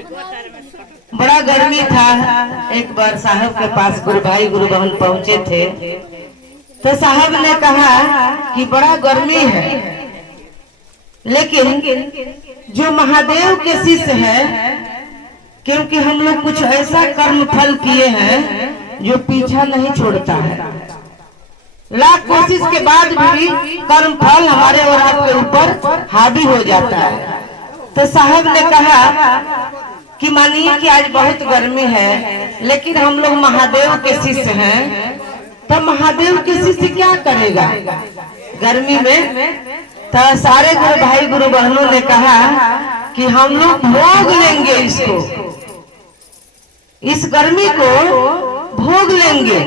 बड़ा गर्मी था। एक बार साहब के पास गुरु भाई गुरु बहन पहुंचे थे, तो साहब ने कहा कि बड़ा गर्मी है, लेकिन जो महादेव के शिष्य है, क्योंकि हम लोग कुछ ऐसा कर्म फल किए हैं जो पीछा नहीं छोड़ता है। लाख कोशिश के बाद भी कर्म फल हमारे और आपके ऊपर हावी हो जाता है। तो साहब ने कहा कि मानिए कि आज बहुत गर्मी है, लेकिन हम लोग महादेव के शिष्य हैं, तो महादेव के शिष्य क्या करेगा गर्मी में? तो सारे गुरु भाई गुरु बहनों ने कहा कि हम लोग भोग लेंगे, इसको, इस गर्मी को भोग लेंगे,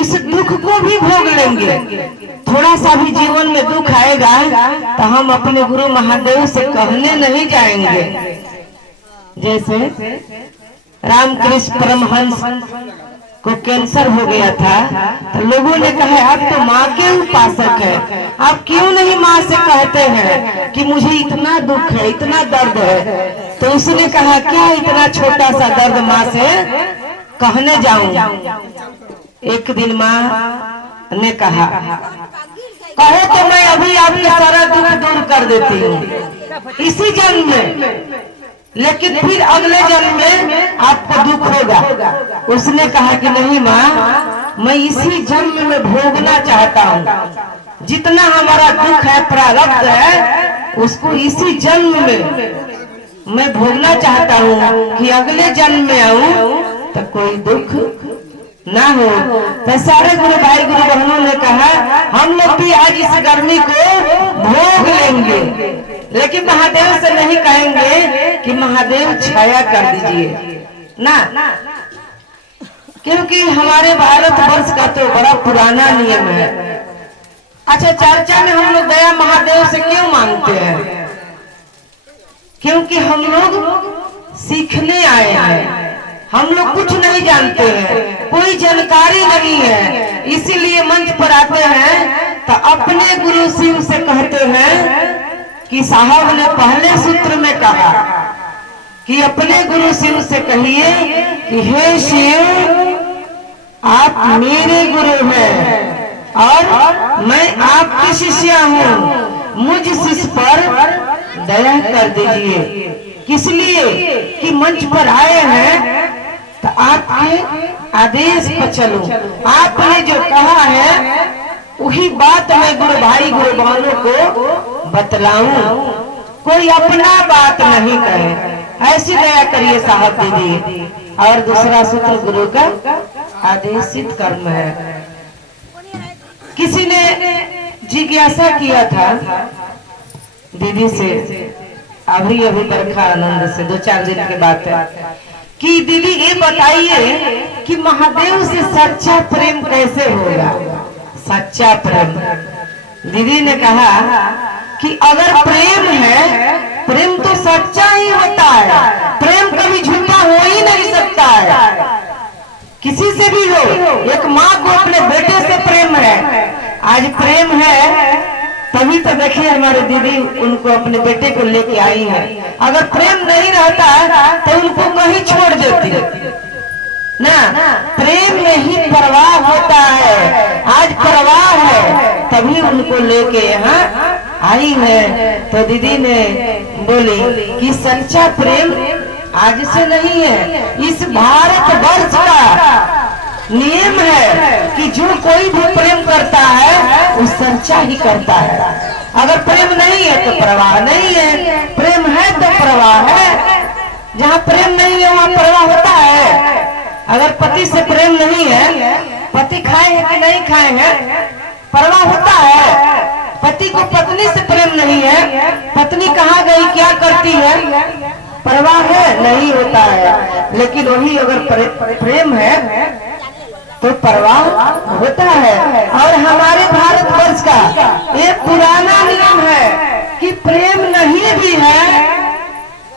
इस दुख को भी भोग लेंगे। थोड़ा सा भी जीवन में दुख आएगा तो हम अपने गुरु महादेव से कहने नहीं जाएंगे। जैसे रामकृष्ण परमहंस को कैंसर हो गया था, तो लोगों ने कहा आप तो माँ के उपासक है, आप क्यों नहीं माँ से कहते हैं कि मुझे इतना दुख है, इतना दर्द है? तो उसने कहा क्या इतना छोटा सा दर्द माँ से कहने जाऊं? एक दिन माँ ने कहा कहो तो मैं अभी आपका सारा दुख दूर कर देती हूँ इसी जन्म में, लेकिन फिर अगले जन्म में आपको दुख होगा। उसने कहा कि नहीं माँ, मैं इसी जन्म में भोगना चाहता हूँ, जितना हमारा दुख है प्रारब्ध है उसको इसी जन्म में मैं भोगना चाहता हूँ कि अगले जन्म में आऊं तो कोई दुख ना हो। तो सारे गुरु भाई गुरु बहनों ने कहा हम लोग भी आज इस गर्मी को भोग लेंगे, लेकिन महादेव से नहीं कहेंगे कि महादेव छाया कर दीजिए ना, क्योंकि हमारे भारत वर्ष का तो बड़ा पुराना नियम है। अच्छा, चर्चा में हम लोग दया महादेव से क्यों मांगते हैं? क्योंकि हम लोग सीखने आए हैं, हम लोग कुछ नहीं जानते हैं, कोई जानकारी नहीं है, इसीलिए मंच पर आते हैं तो अपने गुरु शिव से कहते हैं कि साहब ने पहले सूत्र में कहा कि अपने गुरु शिव से कहिए कि हे शिव आप मेरे गुरु हैं और मैं आपकी शिष्या हूँ, मुझ शिष्य पर दया कर दीजिए। किस लिए कि मंच पर आए हैं तो आपके आदेश पर चलो, आपने जो कहा है वही बात मैं गुरु भाई गुरु बहनों को बतलाऊं, कोई अपना बात नहीं कहे, ऐसी दया करिए साहब दीदी। और दूसरा सूत्र गुरु का आदेशित कर्म है। किसी ने जिज्ञासा किया था दीदी से, अभी अभी बरखा आनंद से 2-4 दिन की बात है, कि दीदी ये बताइए कि महादेव से सच्चा प्रेम कैसे होगा? सच्चा प्रेम, दीदी ने कहा कि अगर प्रेम है, प्रेम तो सच्चा ही होता है, प्रेम कभी झूठा हो ही नहीं सकता है, किसी से भी हो। एक माँ को अपने बेटे से प्रेम है, आज प्रेम है तभी तो देखिए हमारे दीदी उनको अपने बेटे को लेके आई है, अगर प्रेम नहीं रहता तो उनको कहीं छोड़ देती ना। प्रेम में ही परवाह होता है, आज परवाह है तभी उनको लेके यहाँ आई है। तो दीदी ने बोली कि सच्चा प्रेम आज से नहीं है, इस भारत वर्ष का नियम है कि जो कोई भी प्रेम करता है वो सच्चा ही करता है। अगर प्रेम नहीं है तो प्रवाह नहीं है, प्रेम है तो प्रवाह है, जहाँ प्रेम नहीं है वहाँ प्रवाह होता है। अगर पति से प्रेम नहीं है, पति खाए हैं कि नहीं खाए हैं, प्रवाह होता है। पति को पत्नी से प्रेम नहीं है, पत्नी कहाँ गई क्या करती है, प्रवाह है नहीं होता है। लेकिन वही अगर प्रेम है तो परवाह होता है। और हमारे भारतवर्ष का एक पुराना नियम है कि प्रेम नहीं भी है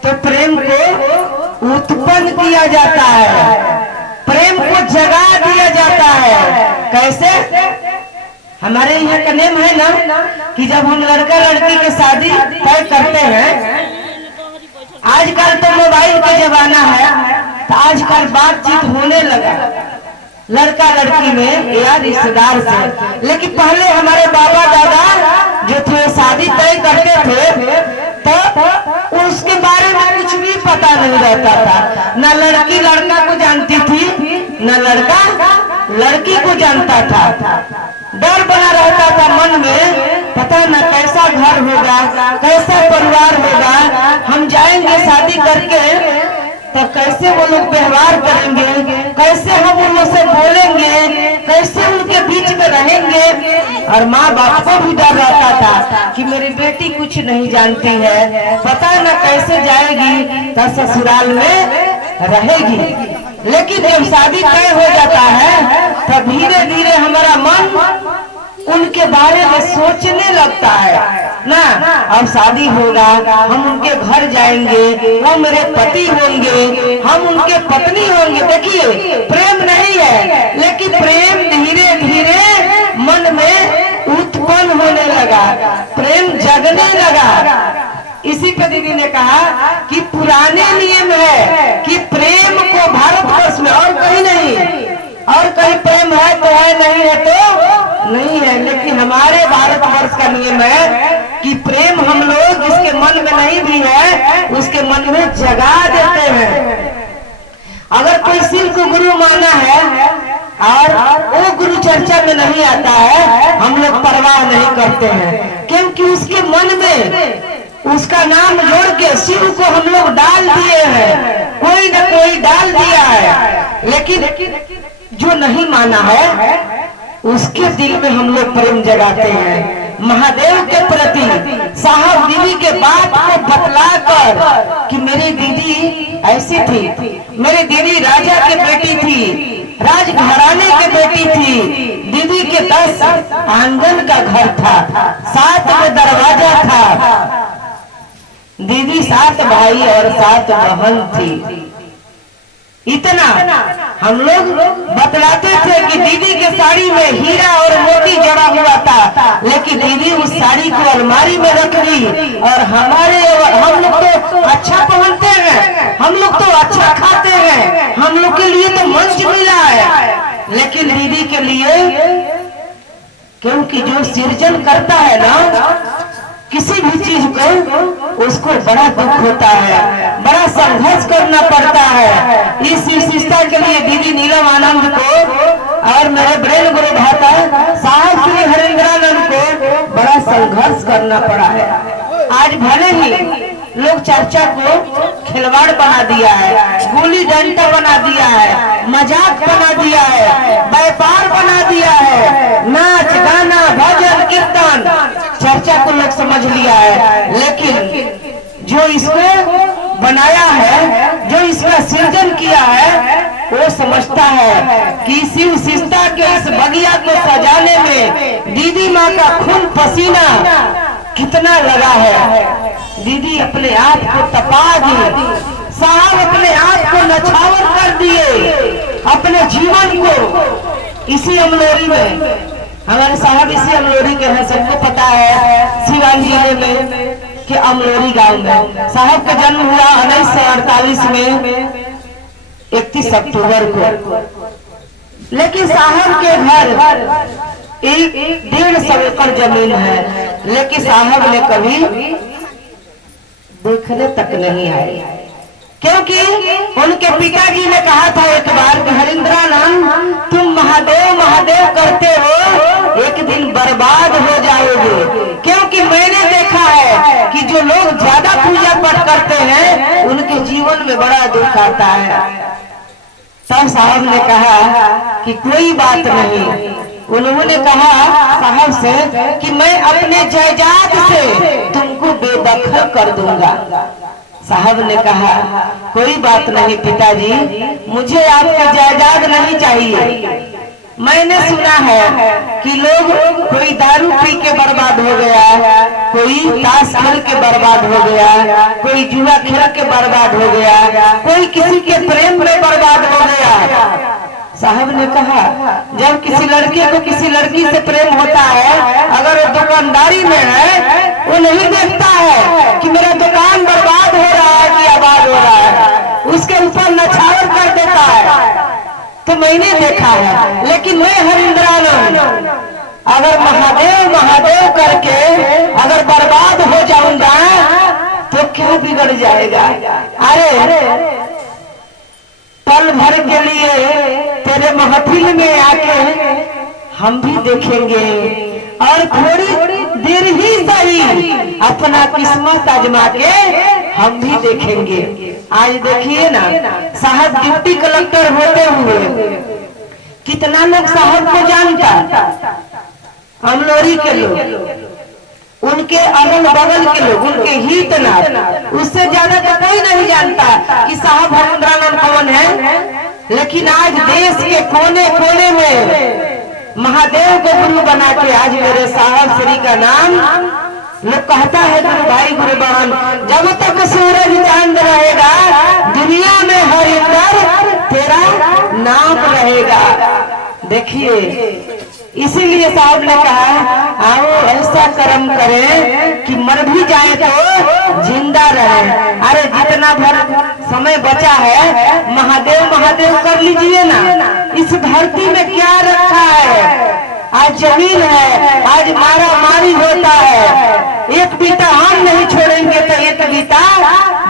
तो प्रेम को उत्पन्न किया जाता है, प्रेम को जगा दिया जाता है। कैसे? हमारे यहाँ का नियम है ना कि जब हम लड़का लड़की की शादी तय करते हैं, आजकल तो मोबाइल के जमाना आजकल बातचीत होने लगा लड़का लड़की में या रिश्तेदार से, लेकिन पहले हमारे बाबा दादा जो थे शादी तय करते थे तो उसके बारे में कुछ भी पता नहीं रहता था। न लड़की लड़का को जानती थी, न लड़का लड़की को जानता था। डर बना रहता था मन में, पता न कैसा घर होगा, कैसा परिवार होगा, हम जाएंगे शादी करके तो कैसे वो लोग व्यवहार करेंगे, कैसे हम उन लोग से बोलेंगे, कैसे उनके बीच में रहेंगे। और माँ बाप को भी डर रहता था कि मेरी बेटी कुछ नहीं जानती है, पता न कैसे जाएगी तो ससुराल में रहेगी। लेकिन जब शादी तय हो जाता है तब धीरे धीरे हमारा मन उनके बारे में सोचने लगता है ना। अब शादी होगा, हम उनके घर जाएंगे, वो मेरे पति होंगे, हम उनके पत्नी होंगे। देखिए प्रेम नहीं है, लेकिन प्रेम धीरे धीरे मन में उत्पन्न होने लगा, प्रेम जगने लगा। इसी पे दीदी ने कहा कि पुराने नियम है कि प्रेम को भारतवर्ष में और कहीं नहीं, और कहीं प्रेम है तो है, नहीं है तो नहीं है, लेकिन हमारे भारतवर्ष का नियम है कि प्रेम हम लोग जिसके मन में नहीं भी है उसके मन में जगा देते हैं। अगर कोई शिव को गुरु माना है और वो गुरु चर्चा में नहीं आता है, हम लोग परवाह नहीं करते हैं, क्योंकि उसके मन में उसका नाम जोड़ के शिव को हम लोग डाल दिए हैं, कोई न कोई डाल दिया है। लेकिन जो नहीं माना है उसके दिल में हम लोग प्रेम जगाते हैं। महादेव के प्रति साहब दीदी के बात को बतलाकर कि मेरी दीदी ऐसी थी, मेरी दीदी राजा की बेटी थी, राजघराने की बेटी थी, दीदी के 10 आंगन का घर था, 7 में दरवाजा था, दीदी 7 भाई और 7 बहन थी। इतना हम लोग बतलाते थे कि दीदी के साड़ी में हीरा और मोती जड़ा हुआ था, लेकिन दीदी उस साड़ी को अलमारी में रख दी। और हम लोग तो अच्छा पहनते हैं, हम लोग तो अच्छा खाते हैं, हम लोग के लिए तो मंच मिला है, लेकिन दीदी के लिए, क्योंकि जो सृजन करता है ना किसी भी चीज को, उसको बड़ा दुख होता है, बड़ा संघर्ष करना पड़ता है। इस विशेषता के लिए दीदी नीलम आनंद को और मेरे ब्रेन गुरु भाता साहब श्री हरेंद्रानंद को बड़ा संघर्ष करना पड़ा है। आज भले ही लोग चर्चा को खिलवाड़ बना दिया है, गुली डंडा बना दिया है, मजाक बना दिया है, व्यापार बना दिया है, नाच गाना भजन कीर्तन चर्चा को लोग समझ लिया है, लेकिन जो इसको बनाया है, जो इसका सृजन किया है, वो समझता है कि इसी विशिष्टता के इस बगिया को सजाने में दीदी माँ का खून पसीना कितना लगा है। दीदी अपने आप को तपा दी, साहब अपने आप को नछावर कर दिए, अपने जीवन को इसी अमलोरी में। हमारे साहब इसी अमलोरी के हैं, सबको पता है सिवान जिले में कि अमलोरी गांव में साहब का जन्म हुआ 1948 में 31 अक्टूबर को। लेकिन साहब के घर 150 एकड़ जमीन है, लेकिन साहब ने कभी देखने तक नहीं आए, क्योंकि उनके पिताजी ने कहा था एक बार कि हरिंद्रानंद तुम महादेव महादेव करते हो, एक दिन बर्बाद हो जाओगे, क्योंकि मैंने देखा है कि जो लोग ज्यादा पूजा पाठ करते हैं उनके जीवन में बड़ा दुख आता है। तब साहब ने कहा कि कोई बात नहीं। उन्होंने कहा साहब से कि मैं अपने जायदाद से तुमको बेदखल कर दूंगा। साहब ने कहा कोई बात नहीं पिताजी, मुझे आपकी जायदाद नहीं चाहिए। मैंने सुना है कि लोग कोई दारू पी के बर्बाद हो गया, कोई ताश खेल के बर्बाद हो गया, कोई जुआ खेल के बर्बाद हो गया, कोई किसी के प्रेम में बर्बाद हो गया। साहब ने कहा जब किसी लड़के को किसी लड़की से प्रेम होता है, अगर वो दुकानदारी में है, वो नहीं देखता है कि मेरा दुकान बर्बाद हो रहा है कि आबाद हो रहा है, उसके ऊपर नछावर कर मैंने देखा है, लेकिन मैं हरिंद्रानंद अगर महादेव महादेव करके अगर बर्बाद हो जाऊंगा तो क्या बिगड़ जाएगा। अरे पल भर के लिए तेरे महफिल में आके हम भी देखेंगे और थोड़ी देर ही सही अपना किस्मत आजमा के हम भी देखेंगे। आज देखिए ना, साहब डिप्टी कलेक्टर होते हुए कितना लोग साहब को जानता, अमलोरी के लोग, उनके अगल बगल के लोग, उनके हित नाथ, उससे ज्यादा तो कोई नहीं जानता कि साहब हरिंद्रानंद कौन है। लेकिन आज देश के कोने कोने में महादेव को गुरु बना के आज मेरे साहब श्री का नाम लोग कहता है गुरु भाई गुरु बहन। जब तक सूरज चांद रहेगा दुनिया में हरिंदर तेरा नाम रहेगा। देखिए, इसीलिए साहब ने कहा आओ ऐसा कर्म करें कि मर भी जाए तो जिंदा रहे। अरे जितना भर समय बचा है महादेव महादेव कर लीजिए ना। इस धरती में क्या रखा है? आज जमीन है, आज मारा मारी होता है। एक बीता हम नहीं छोड़ेंगे तो एक बीता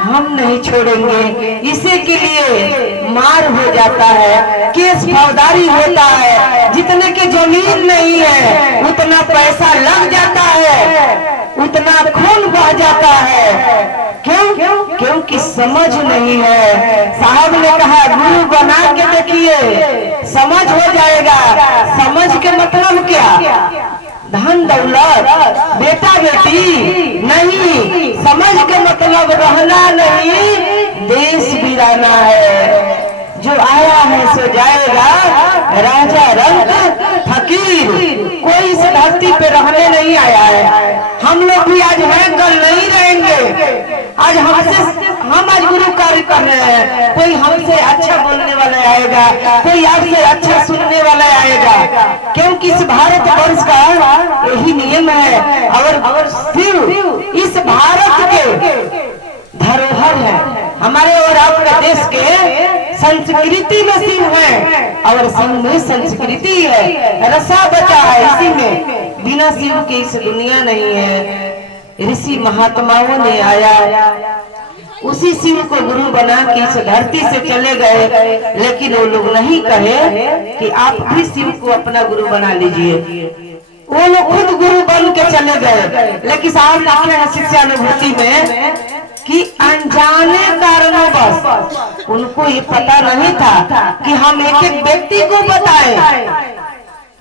हम नहीं छोड़ेंगे। इसी के लिए मार हो जाता है, केस फौजदारी होता है। जितने की जमीन नहीं है उतना पैसा लग जाता है, उतना खून बह जाता है। क्यों? क्योंकि समझ नहीं है। साहब ने कहा गुरु बना के देखिए, समझ हो जाएगा। समझ के मतलब क्या? धन दौलत, बेटा बेटी नहीं। समझ के मतलब रहना नहीं, देश बिराना है। जो आया है सो जाएगा, राजा रंग फकीर। कोई इस धरती पे रहने नहीं आया है। हम लोग भी आज हैं, कल नहीं रहेंगे। आज हम आज गुरु कार्य कर रहे हैं। कोई हमसे अच्छा बोलने वाला आएगा, कोई आपसे अच्छा सुनने वाला आएगा। क्योंकि इस भारत वर्ष का यही नियम है। और शिव इस भारत के धरोहर है। हमारे और आपका देश के संस्कृति में शिव है और शिव में संस्कृति है, रसा बचा है इसी में। बिना शिव के इस दुनिया नहीं है। ऋषि महात्माओं ने आया, उसी शिव को गुरु बना के इस धरती से चले गए। लेकिन वो लोग नहीं कहे कि आप भी शिव को अपना गुरु बना लीजिए। वो लोग खुद गुरु बन के चले गए। लेकिन साहब लिखे हैं शिष्यानुभूति में कि अनजाने कारणों बस उनको ये पता नहीं था कि हम एक एक व्यक्ति को बताएं।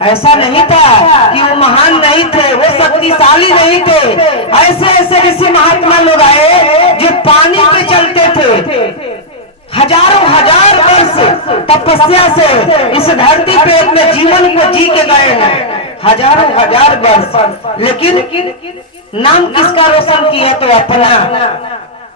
ऐसा नहीं था कि वो महान नहीं थे, वो शक्तिशाली नहीं थे। ऐसे ऐसे ऋषि महात्मा लोग आए जो पानी पे चलते थे। हजारों हजार वर्ष तपस्या से इस धरती पे अपने जीवन को जी के गए हैं, हजारों हजार वर्ष। लेकिन नाम किसका रोशन किया? तो अपना।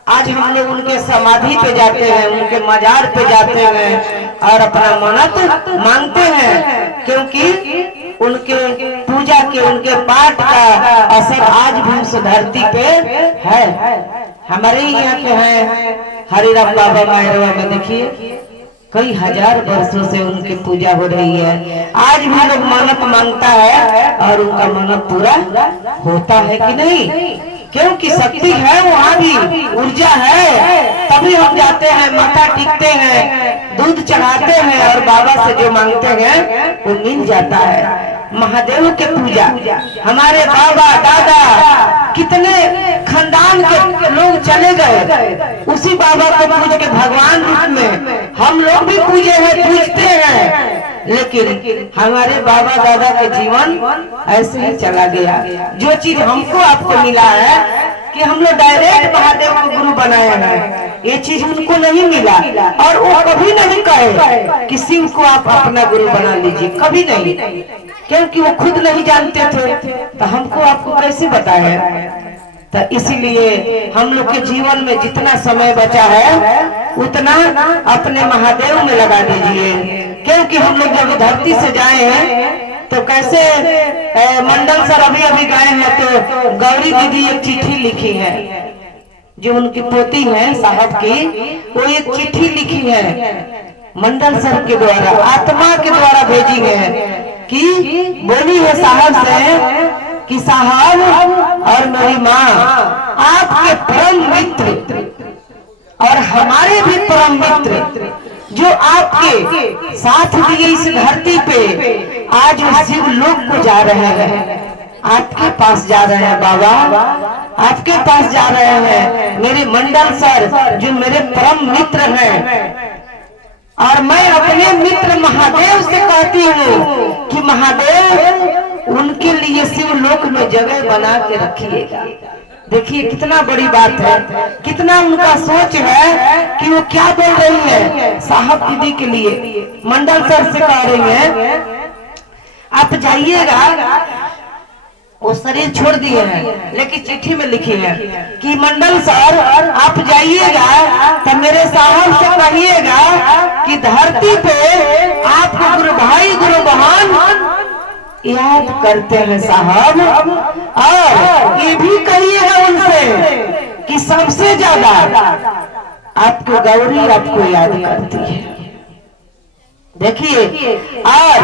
आज हम लोग उनके समाधि पे जाते हैं, उनके मजार पे जाते हैं और अपना मन्नत मांगते हैं। क्योंकि उनके पूजा के, उनके पाठ का असर आज भी उस धरती पे है। हमारे यहाँ के हैं हरिराम बाबा मायरवा में, देखिए कई हजार वर्षों से उनकी पूजा हो रही है। आज भी लोग मन्नत मांगता है और उनका मन्नत पूरा होता है कि नहीं? क्योंकि शक्ति है, वहाँ भी ऊर्जा है। तभी हम जाते हैं, माथा टेकते हैं, दूध चढ़ाते हैं और बाबा से जो मांगते हैं वो मिल जाता है। महादेव के पूजा हमारे बाबा दादा कितने खानदान के लोग चले गए, उसी बाबा को पूज के भगवान रूप में हम लोग भी पूजे हैं, पूजते हैं। लेकिन हमारे बाबा दादा के जीवन ऐसे ही चला गया। जो चीज हमको आपको मिला है कि हम लोग डायरेक्ट महादेव को गुरु बनाए हैं, ये चीज उनको नहीं मिला। और वो कभी नहीं कहे कि शिव को आप अपना गुरु बना लीजिए, कभी नहीं। क्योंकि वो खुद नहीं जानते थे, तो हमको आपको कैसे बताए? तो इसीलिए हम लोग के जीवन में जितना समय बचा है उतना अपने महादेव में लगा दीजिए। क्योंकि हम लोग जब धरती से जाए हैं तो कैसे मंडल सर अभी गए हैं तो गौरी दीदी एक चिट्ठी लिखी है, जो उनकी पोती है साहब की, वो एक चिट्ठी लिखी है। मंडल सर के द्वारा आत्मा के द्वारा भेजी है कि बोली है साहब से कि साहब और मेरी माँ आपके परम मित्र और हमारे भी परम मित्र जो आपके साथ दिए इस धरती पे आज शिव लोक को जा रहे हैं, आपके पास जा रहे हैं बाबा, आपके पास जा रहे हैं मेरे मंडल सर जो मेरे परम मित्र हैं। और मैं अपने मित्र महादेव से कहती हूँ कि महादेव उनके लिए शिव लोक में जगह बना के रखिएगा। देखिए कितना बड़ी बात है, कितना उनका सोच है कि वो क्या बोल रही है साहब दीदी के लिए। मंडल सर से कह रही है आप जाइएगा, वो शरीर छोड़ दिए हैं लेकिन चिट्ठी में लिखी है कि मंडल सर आप जाइएगा तो मेरे साहब से कहिएगा कि धरती पे आपको गुरु भाई गुरु बहन याद करते हैं साहब, और ये भी कहिएगा उनसे कि सबसे ज्यादा आपको गौरी आपको याद करती है। देखिए और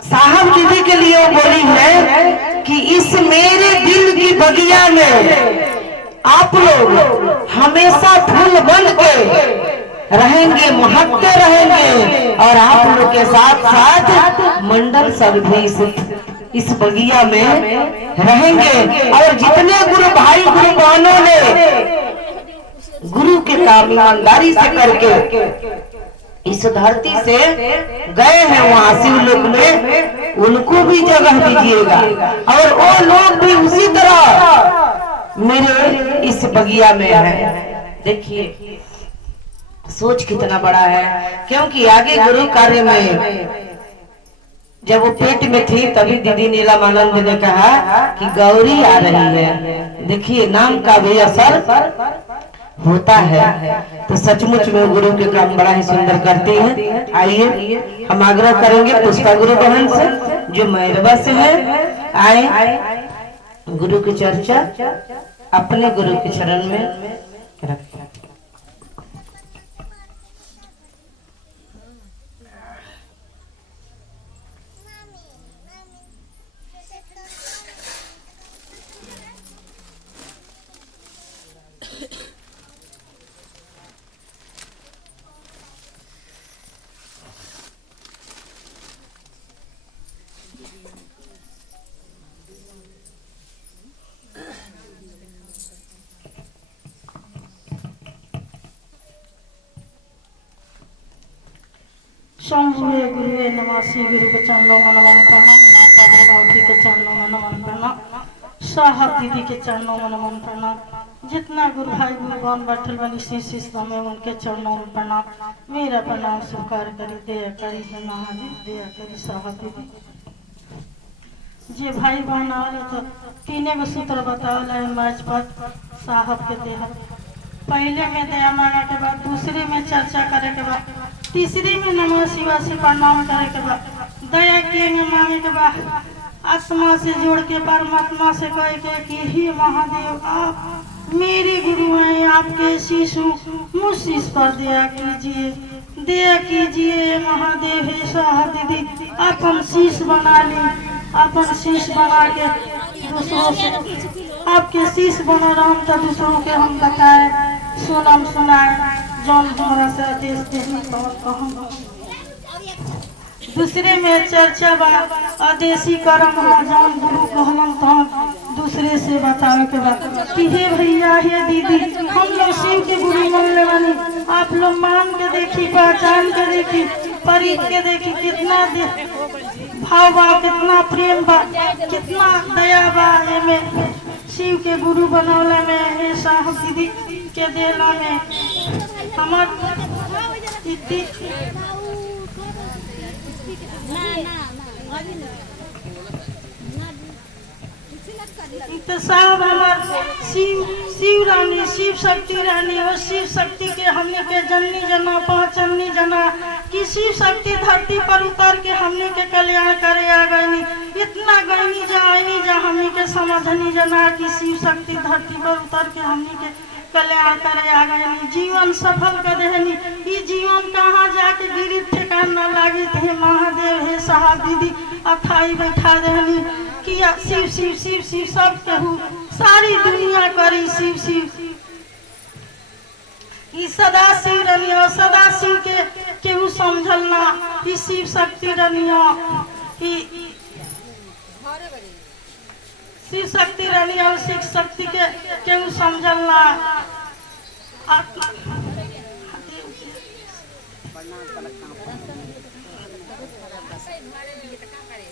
साहब दीदी के लिए वो बोली है कि इस मेरे दिल की बगिया में आप लोग हमेशा फूल बन के रहेंगे, महकते रहेंगे, और आप लोग के साथ साथ मंडल सर भी इस बगिया में रहेंगे। और जितने गुरु भाई गुरु बहनों ने गुरु के काम ईमानदारी से करके इस धरती से गए हैं वहां शिवलोक में, उनको भी जगह दीजिएगा और वो लोग भी उसी तरह मेरे इस बगिया में है। देखिए सोच कितना बड़ा है, क्योंकि आगे गुरु कार्य में जब वो पेट में थी तभी दीदी नीलमानंद ने कहा कि गौरी आ रही है। देखिए नाम का भी असर होता है, तो सचमुच में गुरु के काम बड़ा ही सुंदर करती है। आइए हम आग्रह करेंगे पुष्पा गुरु बहन से जो मैरवा से है, आए गुरु की चर्चा अपने गुरु के चरण में रखें। शंभुए गुरुए नमः। श्री गुरु के चरणों में नमन प्रणाम, माता भगवती के चरणों में नमन प्रणाम, साहब दीदी के चरणों में नमन प्रणाम। जितना गुरु भाई गुरु बहन बैठल बनी शीश में उनके चरणों में प्रणाम। मेरा प्रणाम स्वीकार करी, दया करी है महादेव, दया करी साहब दीदी। जे भाई बहन आए तो तीने गो सूत्र बतावल है मैच पर साहब के देह। पहले में दया मांगा के बाद, दूसरे में चर्चा करे के बाद, तीसरे में नमः शिवाय से प्रणाम करे के बाद, दया के मांगे के बाद आत्मा से जोड़ के परमात्मा से कहे के कि हे महादेव आप मेरे गुरु हैं, आपके शिशु मुझ शीश पर दया कीजिए, दया कीजिए महादेव। हे साहब दीदी अपन शीश बना ली, अपन शीश बना के दूसरों से आपके शीश बना रहा तो दूसरों के हम बताए सुनम सुनाए जौन हमारा से आदेश देनी कहूँ। दूसरे में चर्चा बा आदेशी करम है जौन गुरु कहलन तो दूसरे से बतावे के बाद कि हे भैया हे दीदी हम लोग शिव के गुरु मानने वाली, आप लोग मान के देखी, पहचान के देखी, परीख के देखी, कितना भाव बा, कितना प्रेम बा, कितना दया बा में शिव के गुरु बनौला में। हे साहब दीदी के देला में हमार तो साहब हमार शिव रानी, शिव शक्ति रानी और शिव शक्ति के हमने के जननी जना पहचाननी जना कि शिव शक्ति धरती पर उतर के हमने के कल्याण करे आ गई। इतना गईनी जा आईनी जा हमने के समझनी जना कि शिव शक्ति धरती पर उतर के हमने के कल्याण करे आ गए, जीवन सफल कर देहनी। ई जीवन कहाँ जाके गिरी ठेकान न लागे थे महादेव हे साहब दीदी अथाई बैठा देहनी कि शिव शिव शिव शिव सब कहू सारी दुनिया करी शिव शिव। ई सदा शिव रनियो सदा शिव के केहू समझल ना, ई शिव शक्ति रनियो शिव शक्ति रनियो शिव शक्ति के केहू समझल ना।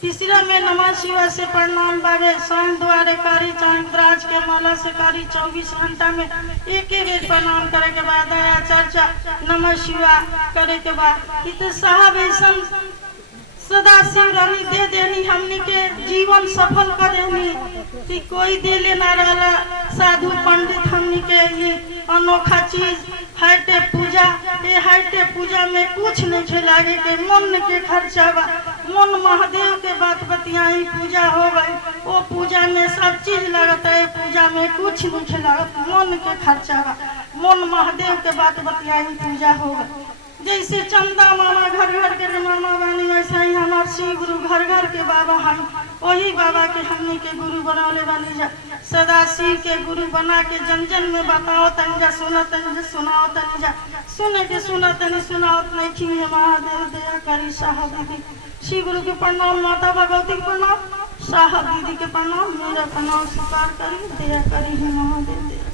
तीसरा में नमः शिवाय से प्रणाम बागे स्वयं द्वारे कारी चाहे ब्राज के माला से कारी 24 घंटा में एक एक प्रणाम करे के बाद आया चर्चा नमः शिवाय करे के बाद इत साहब ऐसा सदा शिव रानी दे देनी हमनी के जीवन सफल कर देनी कि कोई दे लेना रहला साधु पंडित हमनी के ये अनोखा चीज हटे पूजा। ये हटे पूजा में कुछ नहीं खिलागे के मन के खर्चा बा, मन महादेव के बात बतियाई पूजा हो गई वो पूजा में सब चीज लगता है, पूजा में कुछ नहीं खिलागत मन के खर्चा बा, मन महादेव के बात बतियाई पूजा हो गई। जैसे चंदा मामा घर घर के मामा बानी वैसे ही हमार शिव गुरु घर घर के बाबा हैं, वही बाबा के हमने के गुरु बनौले बानी जा। सदा शिव के गुरु बना के जन जन में बताओ तनी जा, सुनो तनी जा, सुनाओ तनी जा, सुने के सुना तनी सुनाओ नहीं थी महादेव दया करी साहब दीदी। शिव गुरु के प्रणाम, माता भगवती के प्रणाम, साहब दीदी के प्रणाम, मेरा प्रणाम स्वीकार करी दया करी है महादेव दया।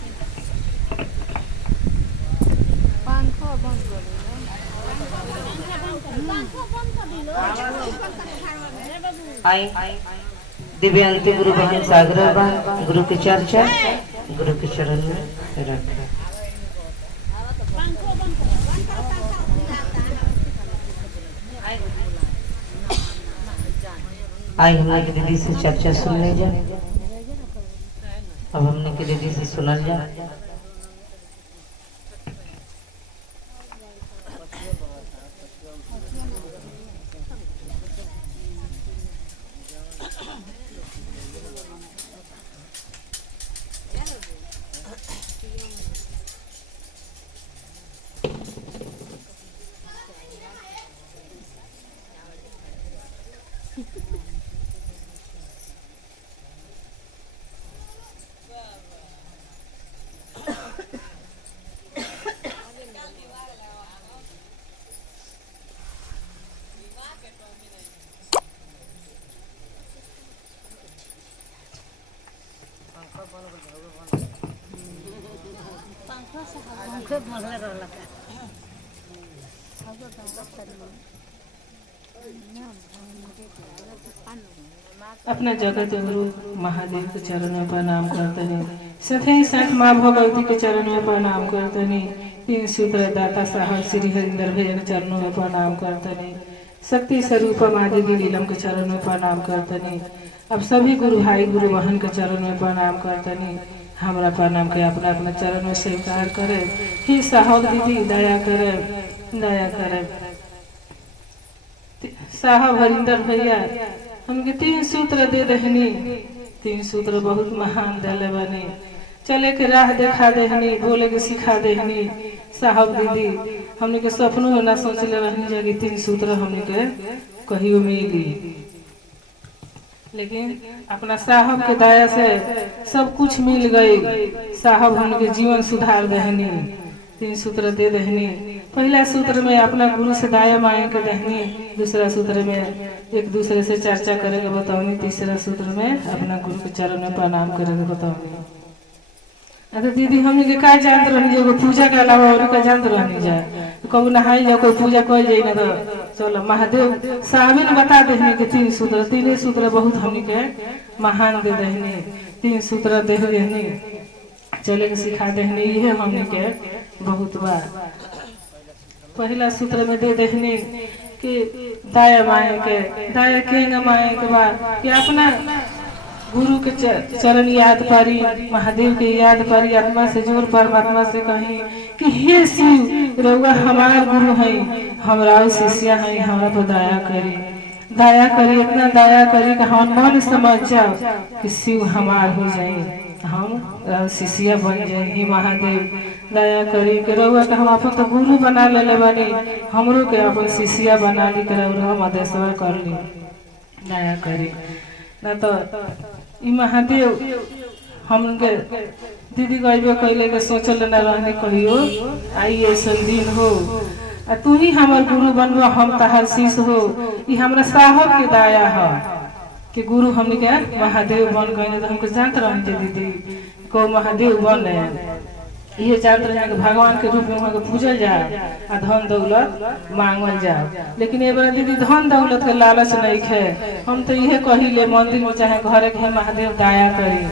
आई दिव्यांती गुरु बहन सागर बहन गुरु की चर्चा गुरु के चरण में रखें। आई हमने की दीदी से चर्चा सुन ली जाए, अब हमने की दीदी से सुनल जाए। अपना जगत गुरु महादेव के चरण में प्रणाम करते हैं, साथ ही साथ माँ भगवती के चरण में प्रणाम करते हैं, तीन सूत्र दाता साहब श्री हरिंदर भैया के चरणों में प्रणाम करते हैं, शक्ति स्वरूप आदि नीलम के चरण में प्रणाम करते हैं। अब सभी गुरु भाई गुरु बहन के चरण में प्रणाम करते हैं। हमारा प्रणाम के अपना अपना चरण में स्वीकार करे। ही साहब दीदी दया करे, दया करे। साहब हरिंदर भैया हमके 3 सूत्र दे दहनी, 3 सूत्र बहुत महान दिले बनी, चले के राह देखा देहनी, बोले के सिखा देहनी। साहब दीदी हमने के सपनों में ना सोचले रहनी जागी 3 सूत्र हमने के कहियो मिली, लेकिन अपना साहब के दया से सब कुछ मिल गई। साहब हमके जीवन सुधार देहनी, 3 सूत्र दे देहनी। पहला सूत्र में अपना गुरु से दया मांगे के देहनी, दूसरा सूत्र में एक दूसरे से चर्चा करे के बताऊनी, तीसरा सूत्र में अपना गुरु के चरण में प्रणाम करे के बताऊनी। तो दीदी हमने के का जानते रहनी जो पूजा के अलावा और का जानते रहनी जाए, कबू नहाई जाओ कोई पूजा कर जाए ना तो चलो महादेव साहब ने बता देहनी के 3 सूत्र, 3 सूत्र बहुत हमने के महान दे देहनी, 3 सूत्र दे देहनी, चले के सिखा देहनी। ये हमने के बहुत बार पहला सूत्र में दे देहनी कि दाया माए के, दाया के न माए के बाद कि अपना गुरु के चरण याद पारी, महादेव के याद पारी, आत्मा से जोर परमात्मा से कहीं कि हे शिव रउआ हमार गुरु है, हमरा शिष्य है, हमरा पर दया करी, दया करी, इतना दया करी कि हम मन समझ जाओ कि शिव हमार हो जाए। हम शिष्या बन जाए। ही महादेव दया करी के रउआ के हम अपन तो गुरु बना ले बानी, हमरो के अपन शिष्या बना ली के रउआ हम आदेशवा कर ली, दया करी। ना तो ई महादेव हमके दीदी गईबे कैले के सोचल न रहने कहियो आई ऐसा दिन हो आ तू ही हमार गुरु बनबो, हम तहार शिष्य हो। ई हमरा साहब के दया है कि गुरु हमने के महादेव बन गए। तो हमको जानते रहे जे दीदी को महादेव बन ये जानते रहे कि भगवान के रूप में वहाँ पूजल जाए आ धन दौलत मांगल जाए। लेकिन ये बार दीदी धन दौलत के लालच नहीं है। हम तो यह कहिले मंदिर में चाहे घरे के महादेव दया करी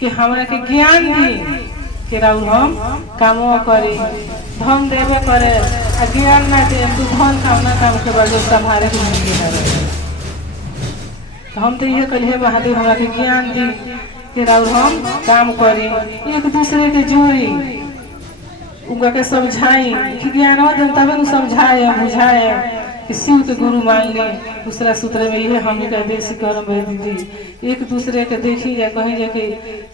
कि हमरा के ज्ञान दी कि राउर हम कामो करी, धन देवे करे आ ज्ञान ना दे तू धन कामना काम के बाद संभारे के नहीं है। तो हम तो यह कहिए महादेव हमरा के ज्ञान दी कि राउर हम काम करी, एक दूसरे के जोड़ी उनका के समझाई कि ज्ञान दे तब न समझाए बुझाए कि शिव के गुरु मान ली। दूसरा सूत्र में यह हम का देशी करम दीदी एक दूसरे के देखी जाए कहीं जाए कि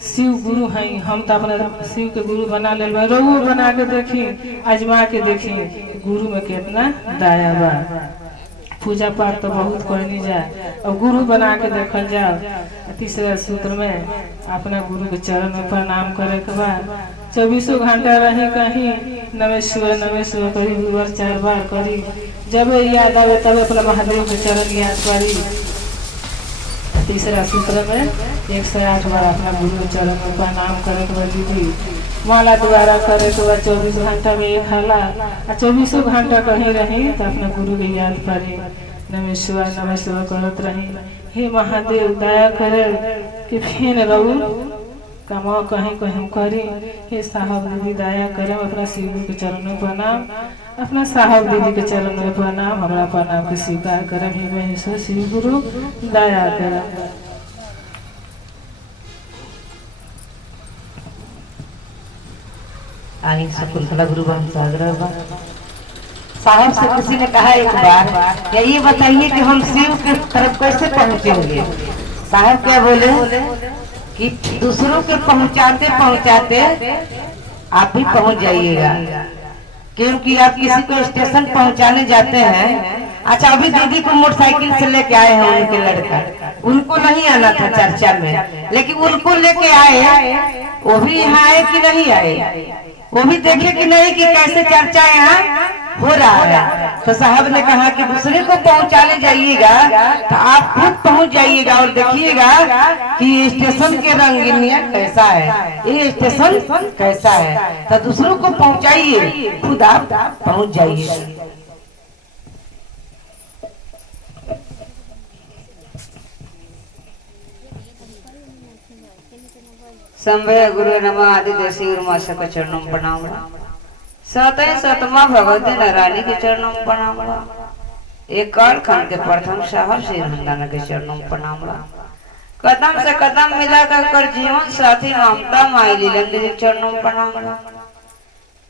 शिव गुरु हैं, हम तो अपना शिव के गुरु बना ले रघु बना के देखी आजमा के देखी गुरु में कितना दया बा। पूजा पाठ तो बहुत करनी जाए और गुरु बना के देखल जाओ। तीसरा सूत्र में अपना गुरु के चरण में प्रणाम करे के बाद 24 घंटा रही कहीं नमस्कार करी 2 बार 4 बार करी, जब याद आवे तब अपना महादेव के चरण याद करी। तीसरा सूत्र में 108 बार अपना गुरु के चरण में प्रणाम करे के बाद दीदी माला द्वारा करे के बाद 24 घंटा में एक हाला आ 24 घंटा कहीं रही तो अपना गुरु के याद करी नमस्कार करत रही। हे महादेव दया करे कि फिर रहू कमाओ कहीं कहीं करी। हे साहब दीदी दया करे अपना शिव के चरण में प्रणाम, अपना साहब दीदी के चरण में प्रणाम, हमारा प्रणाम के स्वीकार करे। हे महेश्वर शिव गुरु दया करे। आगे शकुंतला गुरु साहब से किसी ने कहा एक बार या ये बताइए कि हम शिव की तरफ कैसे पहुंचेंगे। साहब क्या बोले कि दूसरों के पहुंचाते पहुंचाते आप भी पहुंच जाइएगा, क्योंकि आप किसी को स्टेशन पहुंचाने जाते हैं। अच्छा अभी दीदी को मोटरसाइकिल से लेके आए हैं उनके लड़का, उनको नहीं आना था चर्चा में, लेकिन उनको लेके आए। वो भी यहाँ आए कि नहीं आए, वो भी देखे कि नहीं कि कैसे चर्चा यहाँ हो रहा है। तो साहब ने कहा कि दूसरे को पहुंचाने जाइएगा तो आप खुद पहुंच जाइएगा और देखिएगा कि स्टेशन के रंगीनिया कैसा है, ये स्टेशन कैसा है। तो दूसरों को पहुंचाइए, खुद आप पहुंच जाइए। संभय गुरु नमा आदि देशी गुरुमाशा के चरणों में प्रणाम। सतय सतमा भगवती नारायणी के चरणों में प्रणाम। एक काल खंड के प्रथम साहब श्री हंदाना के चरणों में प्रणाम। कदम से कदम मिला कर जीवन साथी ममता माई लीलेंद्र के चरणों में प्रणाम।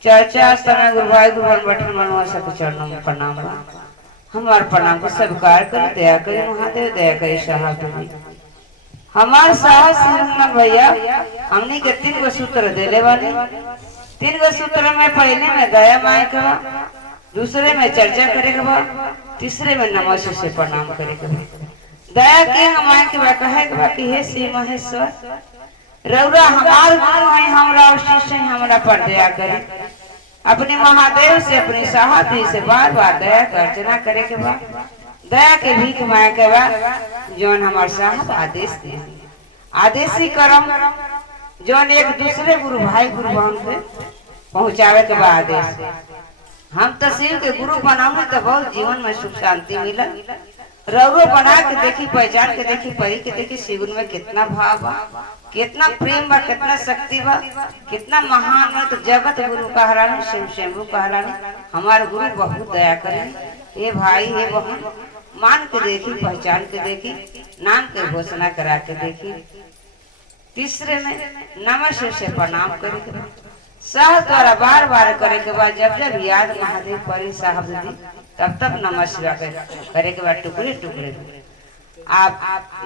चर्चा स्थान गुरु भाई गुरु बैठन मनवासा के चरणों में प्रणाम। हमारे प्रणाम को स्वीकार कर दया करे महादेव, दया करे साहब। हमारे साहस श्रीहनुमान भैया हमने के 3 गो सूत्र देले वाले। 3 गो सूत्र में पहले में दया मांगे के बा, दूसरे में चर्चा करे के बा, तीसरे में नमस्ते से प्रणाम करे के बा। दया के हमारे के बा कहे के बा कि हे श्री महेश्वर रउरा हमार गुरु है, हमरा शिष्य है, हमरा पर दया करे। अपने महादेव से अपनी साहती से बार बार दया का अर्चना करे के बा। दया के भीख मांगे के बा जौन हमारे साहब आदेश दिए, आदेशी करम जौन एक दूसरे गुरु भाई गुरु बहन के पहुंचावे के बाद आदेश। हम तो शिव के गुरु बनाऊंगे तो बहुत जीवन में सुख शांति मिला। रउरो बना के देखी, पहचान के देखी, पढ़ी के देखी शिव में कितना भाव बा, कितना प्रेम बा, कितना शक्ति बा, कितना महान है। तो जगत गुरु कहलाने शिव शंभु कहलाने हमारे गुरु बहुत दया करे। ये भाई ये बहन मान के देखी, पहचान के देखी, नाम के घोषणा करा के देखी। तीसरे में नमस्ते से प्रणाम करे के बाद साहब द्वारा बार बार करे के बाद जब जब याद महादेव परी साहब दी तब तब नमस्कार करे के बाद टुकड़े टुकड़े आप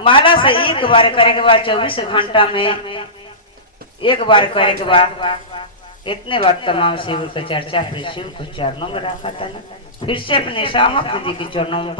माला से एक बार करे के बाद 24 घंटा में एक बार करे के बाद इतने बार तमाम शिविर का चर्चा फिर शिव को चरणों में रखा था ना, फिर से अपने साहब दीदी के चरणों में